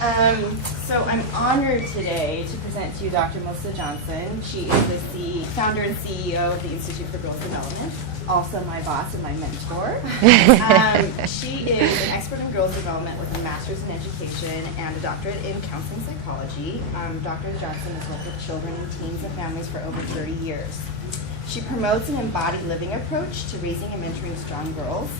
So I'm honored today to present to you Dr. Melissa Johnson. She is the founder and CEO of the Institute for Girls Development, also my boss and my mentor. She is an expert in girls development with a master's in education and a doctorate in counseling psychology. Dr. Johnson has worked with children, teens, and families for over 30 years. She promotes an embodied living approach to raising and mentoring strong girls.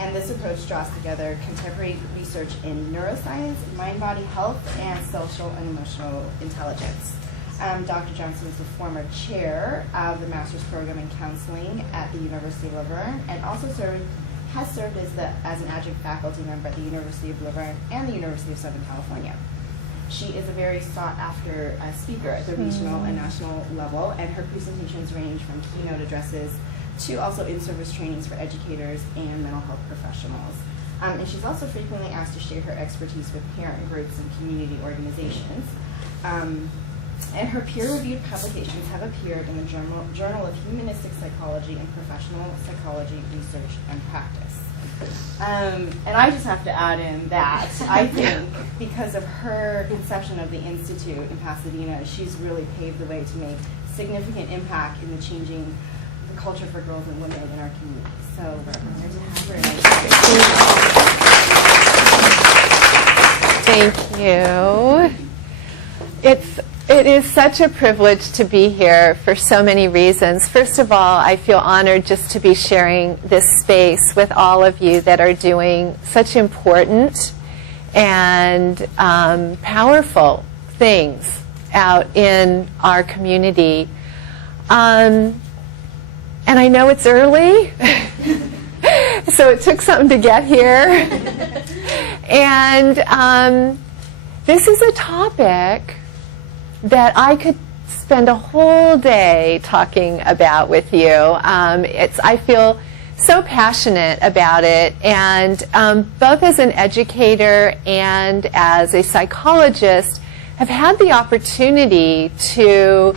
And this approach draws together contemporary research in neuroscience, mind-body health, and social and emotional intelligence. Dr. Johnson is the former chair of the master's program in counseling at the University of Laverne, and also has served as an adjunct faculty member at the University of Laverne and the University of Southern California. She is a very sought-after speaker at the regional and national level, and her presentations range from keynote addresses to also in-service trainings for educators and mental health professionals. And she's also frequently asked to share her expertise with parent groups and community organizations. And her peer-reviewed publications have appeared in the Journal of Humanistic Psychology and Professional Psychology Research and Practice. And I just have to add in that I think because of her conception of the Institute in Pasadena, she's really paved the way to make significant impact in the changing the culture for girls and women in our community. So we're honored to have her. Thank you. It is such a privilege to be here for so many reasons. First of all, I feel honored just to be sharing this space with all of you that are doing such important and powerful things out in our community. And I know it's early, so it took something to get here. And this is a topic that I could spend a whole day talking about with you. I feel so passionate about it, and both as an educator and as a psychologist, have had the opportunity to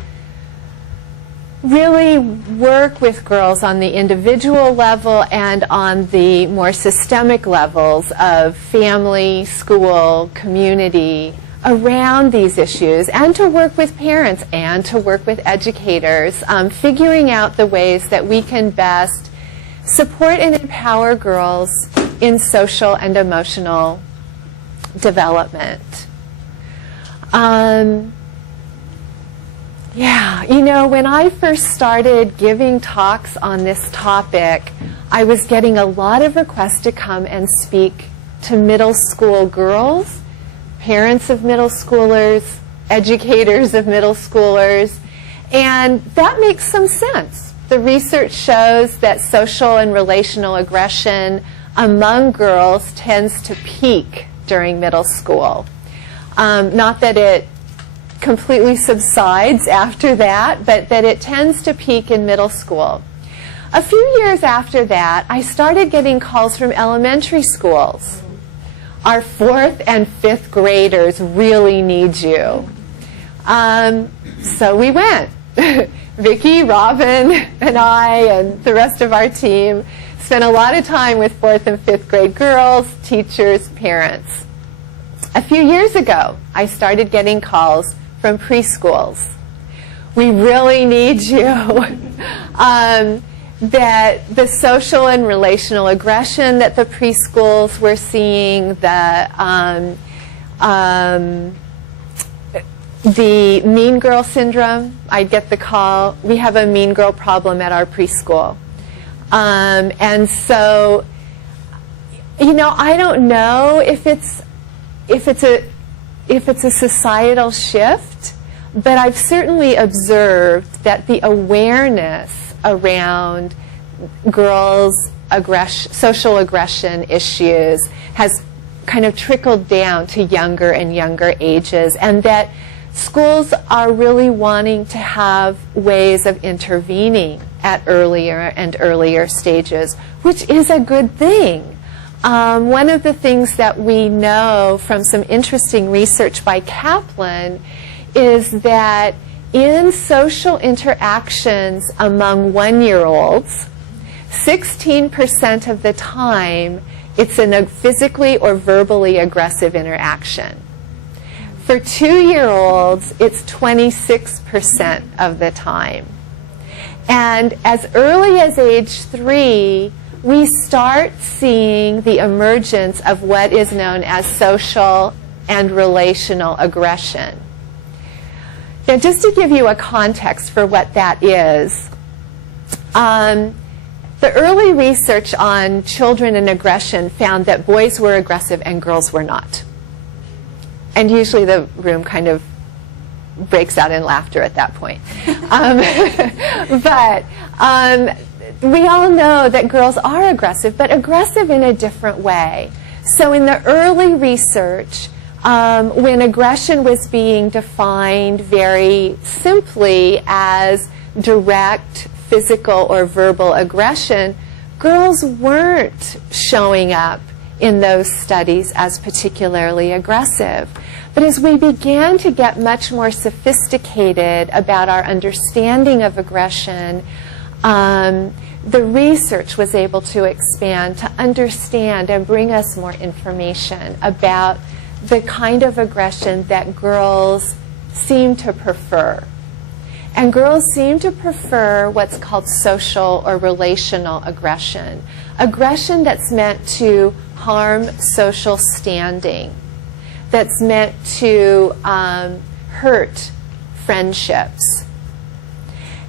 really work with girls on the individual level and on the more systemic levels of family, school, community around these issues, and to work with parents and to work with educators, figuring out the ways that we can best support and empower girls in social and emotional development. Yeah, you know, when I first started giving talks on this topic, I was getting a lot of requests to come and speak to middle school girls, parents of middle schoolers, educators of middle schoolers, and that makes some sense. The research shows that social and relational aggression among girls tends to peak during middle school. Not that it completely subsides after that, but that it tends to peak in middle school. A few years after that, I started getting calls from elementary schools. Our 4th and 5th graders really need you. So we went. Vicki, Robin, and I, and the rest of our team spent a lot of time with 4th and 5th grade girls, teachers, parents. A few years ago, I started getting calls from preschools. We really need you. That the social and relational aggression that the preschools were seeing, the mean girl syndrome, I'd get the call, we have a mean girl problem at our preschool. And so, you know, I don't know if it's a societal shift, but I've certainly observed that the awareness around girls' social aggression issues has kind of trickled down to younger and younger ages, and that schools are really wanting to have ways of intervening at earlier and earlier stages, which is a good thing. One of the things that we know from some interesting research by Kaplan is that in social interactions among 1-year-olds, 16% of the time it's in a physically or verbally aggressive interaction. For 2-year-olds, it's 26% of the time. And as early as age 3, we start seeing the emergence of what is known as social and relational aggression. Now, just to give you a context for what that is, the early research on children and aggression found that boys were aggressive and girls were not. And usually the room kind of breaks out in laughter at that point. But we all know that girls are aggressive, but aggressive in a different way. So in the early research, when aggression was being defined very simply as direct physical or verbal aggression, girls weren't showing up in those studies as particularly aggressive. But as we began to get much more sophisticated about our understanding of aggression, the research was able to expand to understand and bring us more information about the kind of aggression that girls seem to prefer. And girls seem to prefer what's called social or relational aggression. Aggression that's meant to harm social standing, that's meant to hurt friendships.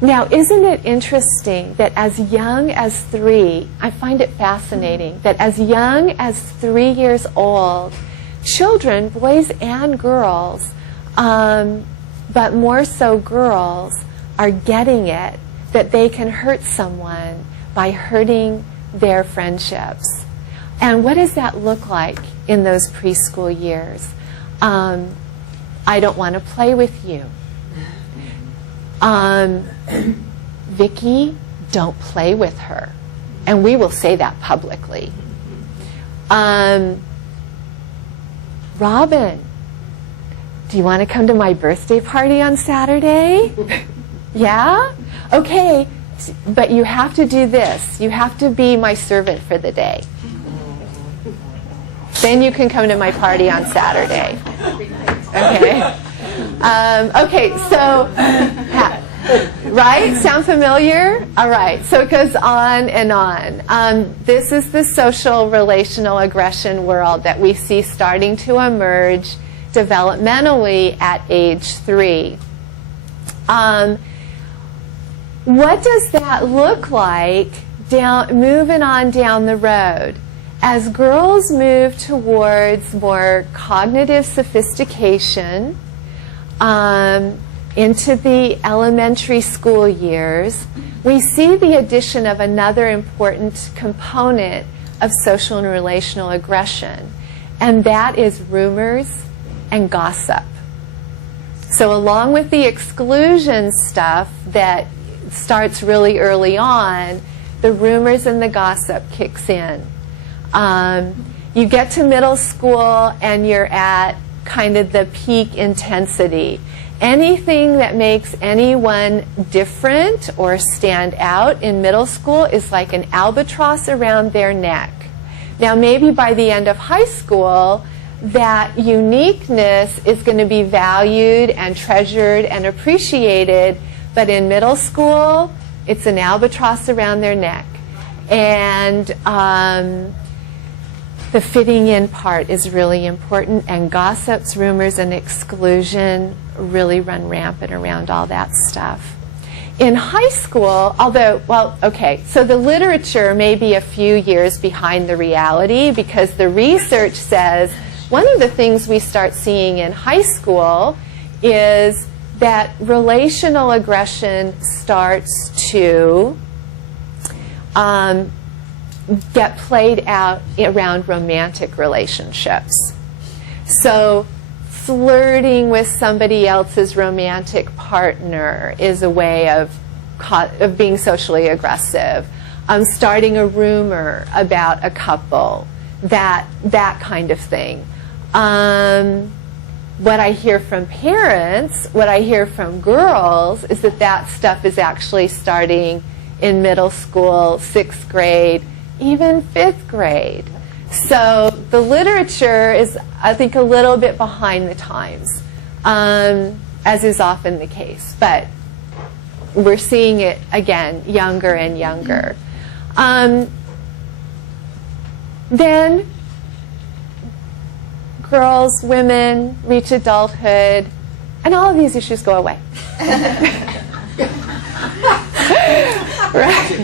Now, isn't it interesting that as young as 3, I find it fascinating, that as young as 3 years old, children, boys and girls, but more so girls, are getting it, that they can hurt someone by hurting their friendships. And what does that look like in those preschool years? I don't want to play with you. Vicki, don't play with her. And we will say that publicly. Robin, do you want to come to my birthday party on Saturday? Yeah? Okay, but you have to do this. You have to be my servant for the day. Then you can come to my party on Saturday. Okay? Okay, so, right? Sound familiar? All right, so it goes on and on. This is the social relational aggression world that we see starting to emerge developmentally at age 3. What does that look like moving on down the road? As girls move towards more cognitive sophistication, into the elementary school years, we see the addition of another important component of social and relational aggression, and that is rumors and gossip. So along with the exclusion stuff that starts really early on, the rumors and the gossip kicks in. You get to middle school and you're at kind of the peak intensity. Anything that makes anyone different or stand out in middle school is like an albatross around their neck. Now maybe by the end of high school, that uniqueness is going to be valued and treasured and appreciated, but in middle school, it's an albatross around their neck. And the fitting in part is really important, and gossips, rumors, and exclusion really run rampant around all that stuff. In high school, although, well, okay, so the literature may be a few years behind the reality, because the research says one of the things we start seeing in high school is that relational aggression starts to get played out around romantic relationships. So flirting with somebody else's romantic partner is a way of being socially aggressive. Starting a rumor about a couple, that kind of thing. What I hear from parents, what I hear from girls, is that stuff is actually starting in middle school, 6th grade, even 5th grade. So the literature is, I think, a little bit behind the times, as is often the case. But we're seeing it, again, younger and younger. Then girls, women reach adulthood, and all of these issues go away. Right?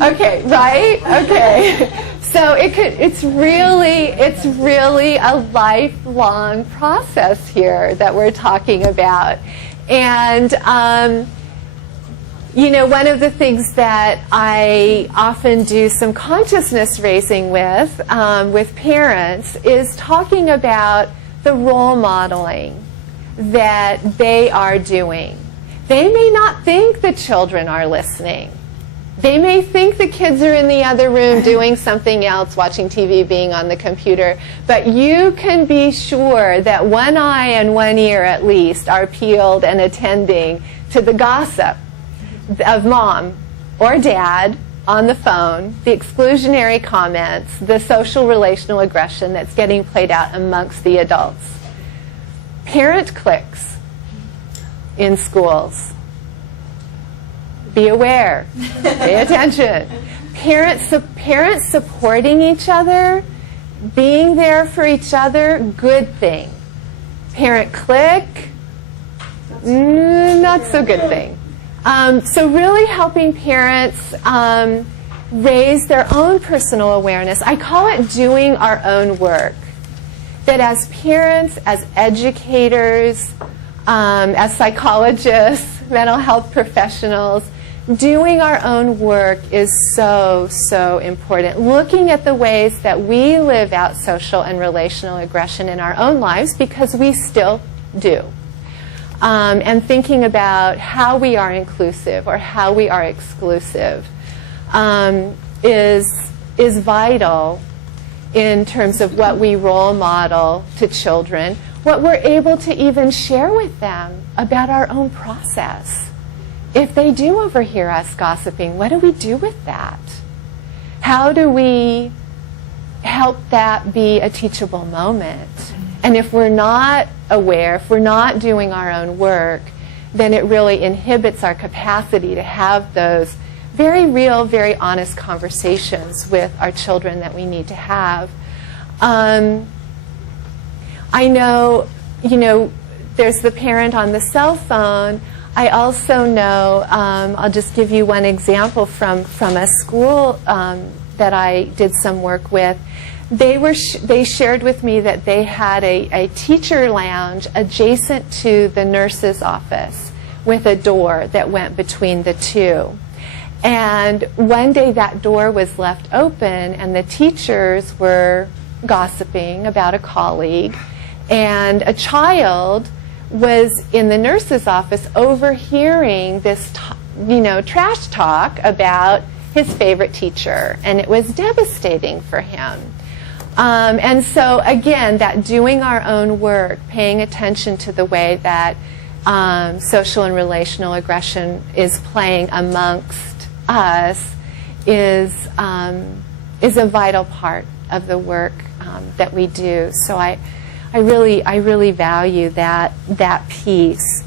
Okay, right? Okay. So it's really a lifelong process here that we're talking about. And one of the things that I often do some consciousness raising with parents is talking about the role modeling that they are doing. They may not think the children are listening. They may think the kids are in the other room doing something else, watching TV, being on the computer, but you can be sure that one eye and one ear at least are peeled and attending to the gossip of mom or dad on the phone, the exclusionary comments, the social relational aggression that's getting played out amongst the adults. Parent cliques in schools. Be aware. Pay attention. Parents supporting each other, being there for each other, good thing. Parent clique, not so good thing. So really helping parents raise their own personal awareness. I call it doing our own work. That as parents, as educators, as psychologists, mental health professionals, doing our own work is so, so important. Looking at the ways that we live out social and relational aggression in our own lives, because we still do. And thinking about how we are inclusive or how we are exclusive is vital in terms of what we role model to children, what we're able to even share with them about our own process. If they do overhear us gossiping, what do we do with that? How do we help that be a teachable moment? And if we're not aware, if we're not doing our own work, then it really inhibits our capacity to have those very real, very honest conversations with our children that we need to have. I know, there's the parent on the cell phone. I also know, I'll just give you one example from a school that I did some work with. They shared with me that they had a teacher lounge adjacent to the nurse's office with a door that went between the two. And one day that door was left open and the teachers were gossiping about a colleague, and a child was in the nurse's office overhearing this trash talk about his favorite teacher, and it was devastating for him. And so again, that doing our own work, paying attention to the way that social and relational aggression is playing amongst us is a vital part of the work that we do. So I really value that piece.